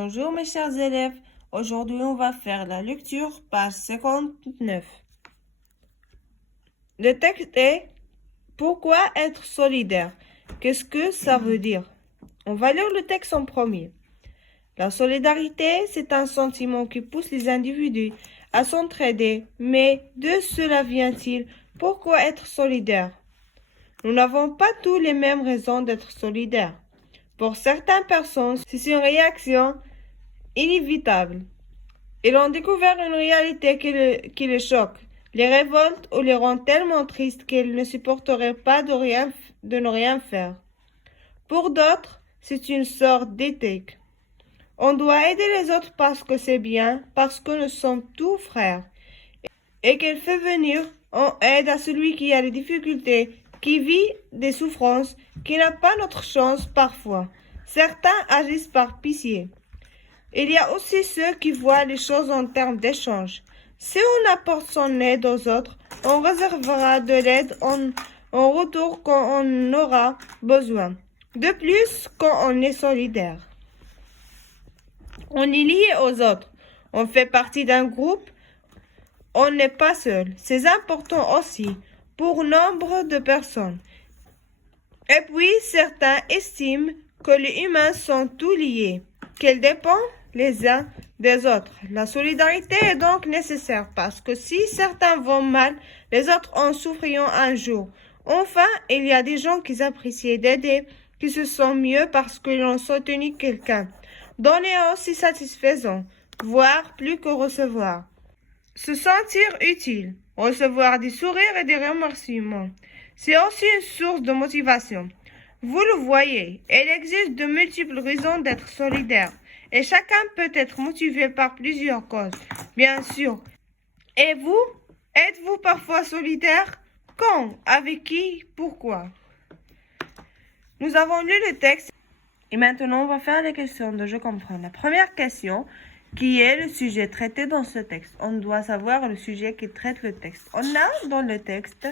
Bonjour mes chers élèves, aujourd'hui on va faire la lecture page 59. Le texte est Pourquoi être solidaire? Qu'est-ce que ça veut dire? On va lire le texte en premier. La solidarité, c'est un sentiment qui pousse les individus à s'entraider. Mais de cela vient-il? Pourquoi être solidaire? Nous n'avons pas tous les mêmes raisons d'être solidaires. Pour certaines personnes, c'est une réaction inévitable. Ils ont découvert une réalité qui les choque, les révolte ou les rend tellement tristes qu'ils ne supporteraient pas de ne rien faire. Pour d'autres, c'est une sorte d'éthique. On doit aider les autres parce que c'est bien, parce que nous sommes tous frères, et qu'il fait venir en aide à celui qui a des difficultés, qui vit des souffrances, qui n'a pas notre chance parfois. Certains agissent par pitié. Il y a aussi ceux qui voient les choses en termes d'échange. Si on apporte son aide aux autres, on réservera de l'aide en retour quand on aura besoin. De plus, quand on est solidaire. On est lié aux autres. On fait partie d'un groupe. On n'est pas seul. C'est important aussi pour nombre de personnes. Et puis, certains estiment que les humains sont tous liés, qu'ils dépendent les uns des autres. La solidarité est donc nécessaire parce que si certains vont mal, les autres en souffriront un jour. Enfin, il y a des gens qui apprécient d'aider, qui se sentent mieux parce qu'ils ont soutenu quelqu'un. Donner est aussi satisfaisant, voire plus que recevoir. Se sentir utile, recevoir des sourires et des remerciements, c'est aussi une source de motivation. Vous le voyez, il existe de multiples raisons d'être solidaire et chacun peut être motivé par plusieurs causes, bien sûr. Et vous, êtes-vous parfois solidaire? Quand? Avec qui? Pourquoi? Nous avons lu le texte et maintenant on va faire les questions de je comprends. La première question, qui est le sujet traité dans ce texte. On doit savoir le sujet qui traite le texte. On a dans le texte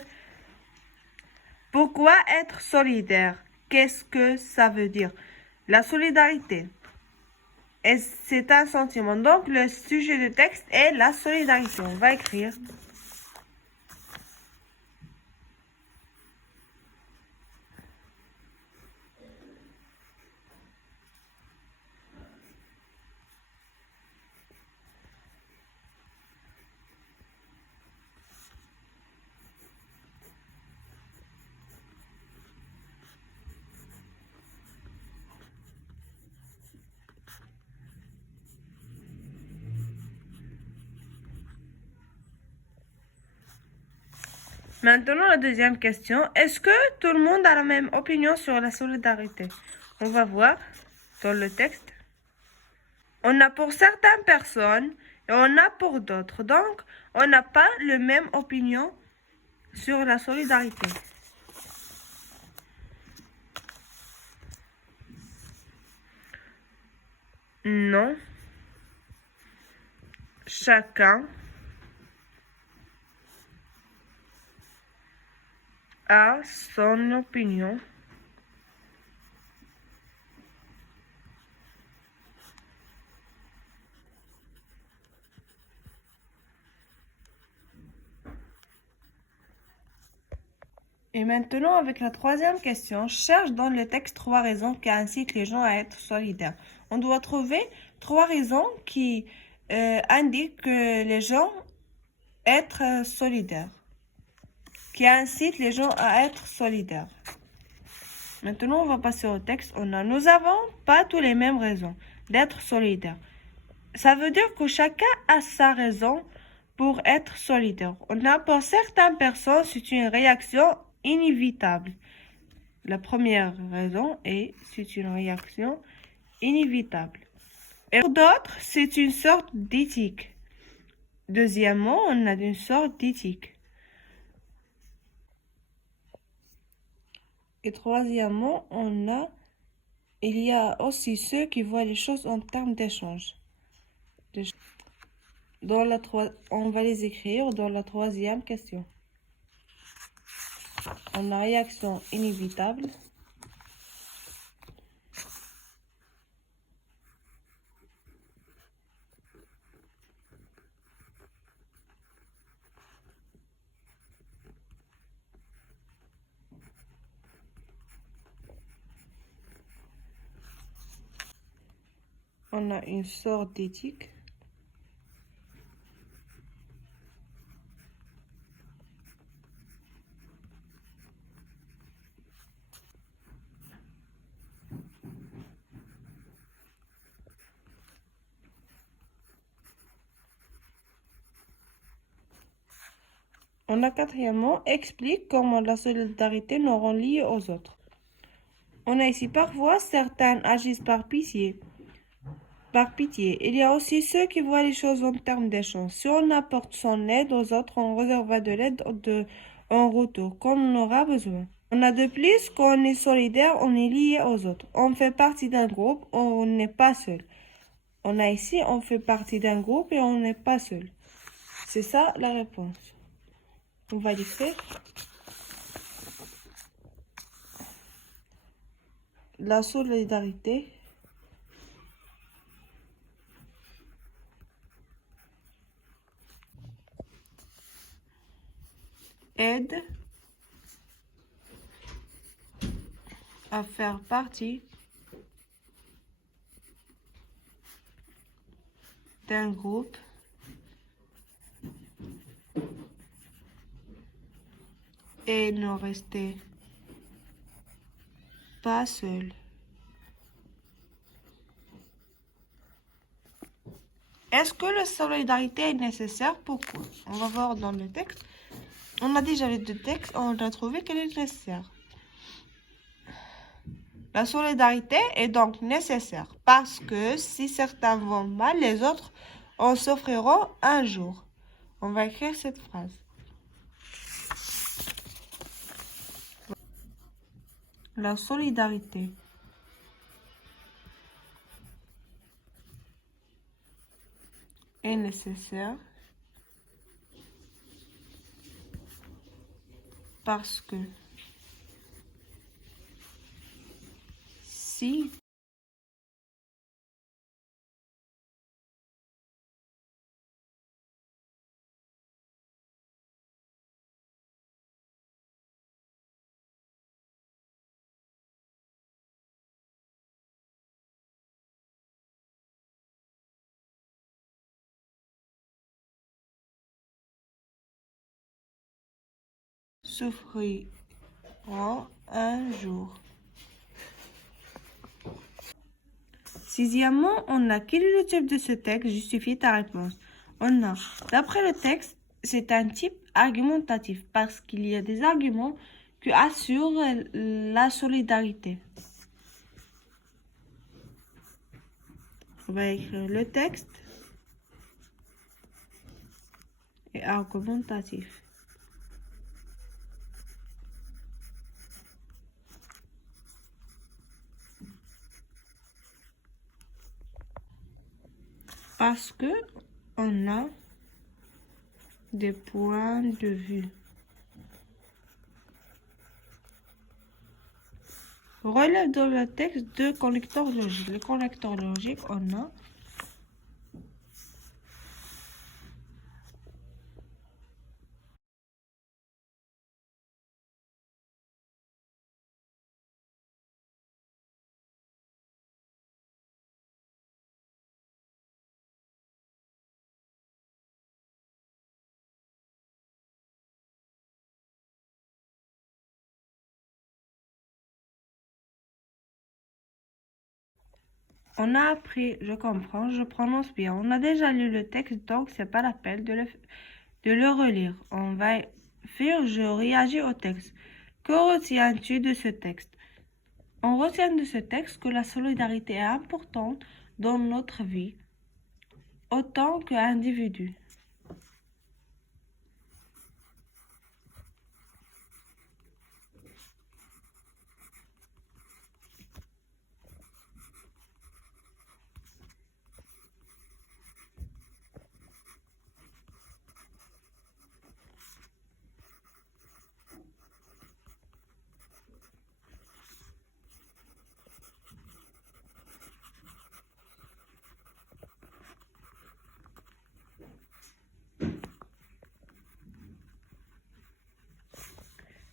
pourquoi être solidaire? Qu'est-ce que ça veut dire? La solidarité. Et c'est un sentiment. Donc, le sujet du texte est la solidarité. On va écrire. Maintenant, la deuxième question. Est-ce que tout le monde a la même opinion sur la solidarité? On va voir dans le texte. On a pour certaines personnes et on a pour d'autres. Donc, on n'a pas la même opinion sur la solidarité. Non. Chacun a son opinion. Et maintenant, avec la troisième question, cherche dans le texte 3 raisons qui incitent les gens à être solidaires. On doit trouver 3 raisons qui indiquent que les gens être solidaires, qui incitent les gens à être solidaires. Maintenant, on va passer au texte. Nous n'avons pas tous les mêmes raisons d'être solidaires. Ça veut dire que chacun a sa raison pour être solidaire. Pour certaines personnes, c'est une réaction inévitable. La première raison est c'est une réaction inévitable. Et pour d'autres, c'est une sorte d'éthique. Deuxièmement, on a une sorte d'éthique. Et troisièmement, il y a aussi ceux qui voient les choses en termes d'échange. On va les écrire dans la troisième question. On a réaction inévitable. On a une sorte d'éthique. On a quatrièmement, explique comment la solidarité nous rend liés aux autres. On a ici parfois certains agissent par pitié. Il y a aussi ceux qui voient les choses en termes d'échange. Si on apporte son aide aux autres, on réservera de l'aide en retour quand on aura besoin. On a de plus, quand on est solidaire, on est lié aux autres. On fait partie d'un groupe, on n'est pas seul. On a ici, on fait partie d'un groupe et on n'est pas seul. C'est ça la réponse. On va l'écrire. La solidarité aide à faire partie d'un groupe et ne rester pas seul. Est-ce que la solidarité est nécessaire? Pourquoi? On va voir dans le texte. On a déjà les deux textes, on a trouvé qu'elle est nécessaire. La solidarité est donc nécessaire parce que si certains vont mal, les autres en souffriront un jour. On va écrire cette phrase. La solidarité est nécessaire parce que si souffriront un jour. Sixièmement, on a quel est le type de ce texte? Justifie ta réponse. On a, d'après le texte, c'est un type argumentatif parce qu'il y a des arguments qui assurent la solidarité. On va écrire le texte et argumentatif. Parce que on a des points de vue. Relève dans le texte deux connecteurs logiques. Les connecteurs logiques, on a appris, je comprends, je prononce bien. On a déjà lu le texte, donc c'est pas la peine de le relire. On va faire, je réagis au texte. Que retiens-tu de ce texte? On retient de ce texte que la solidarité est importante dans notre vie, autant qu'individu.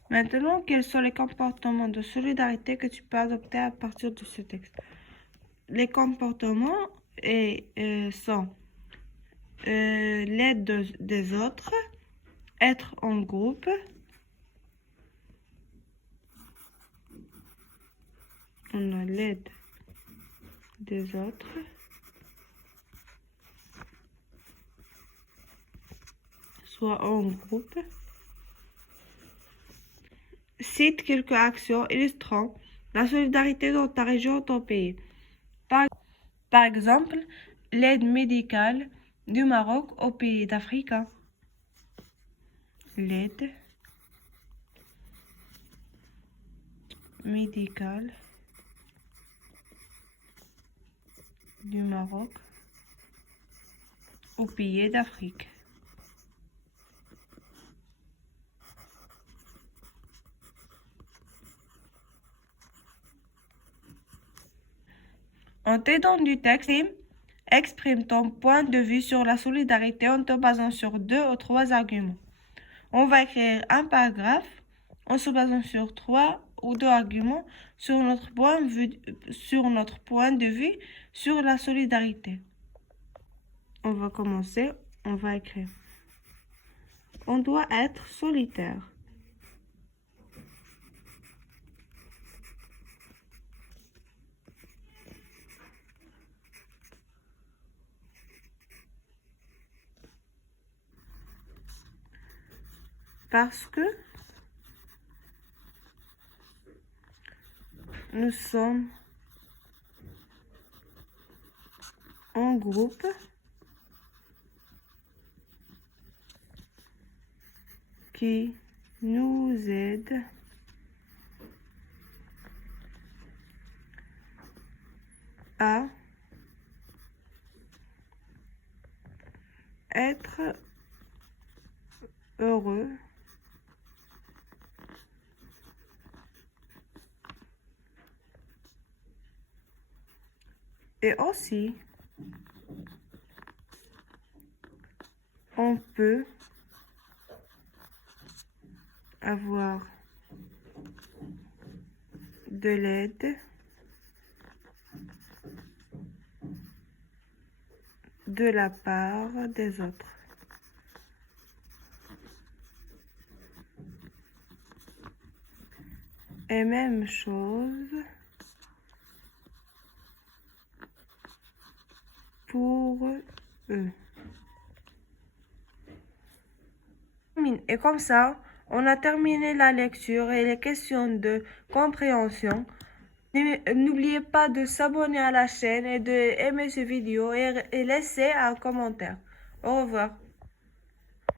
Maintenant, quels sont les comportements de solidarité que tu peux adopter à partir de ce texte? Les comportements, sont l'aide des autres, être en groupe, on a l'aide des autres, soit en groupe. Cite quelques actions illustrant la solidarité dans ta région ou ton pays. Par exemple, l'aide médicale du Maroc aux pays d'Afrique. L'aide médicale du Maroc aux pays d'Afrique. En t'aidant du texte, exprime ton point de vue sur la solidarité en te basant sur 2 ou 3 arguments. On va écrire un paragraphe en se basant sur 3 ou 2 arguments sur notre point de vue sur la solidarité. On va commencer, on va écrire. On doit être solidaire. Parce que nous sommes en groupe qui nous aide à être heureux et aussi on peut avoir de l'aide de la part des autres. Et même chose pour eux. Et comme ça, on a terminé la lecture et les questions de compréhension. N'oubliez pas de s'abonner à la chaîne et de aimer cette vidéo et laisser un commentaire. Au revoir.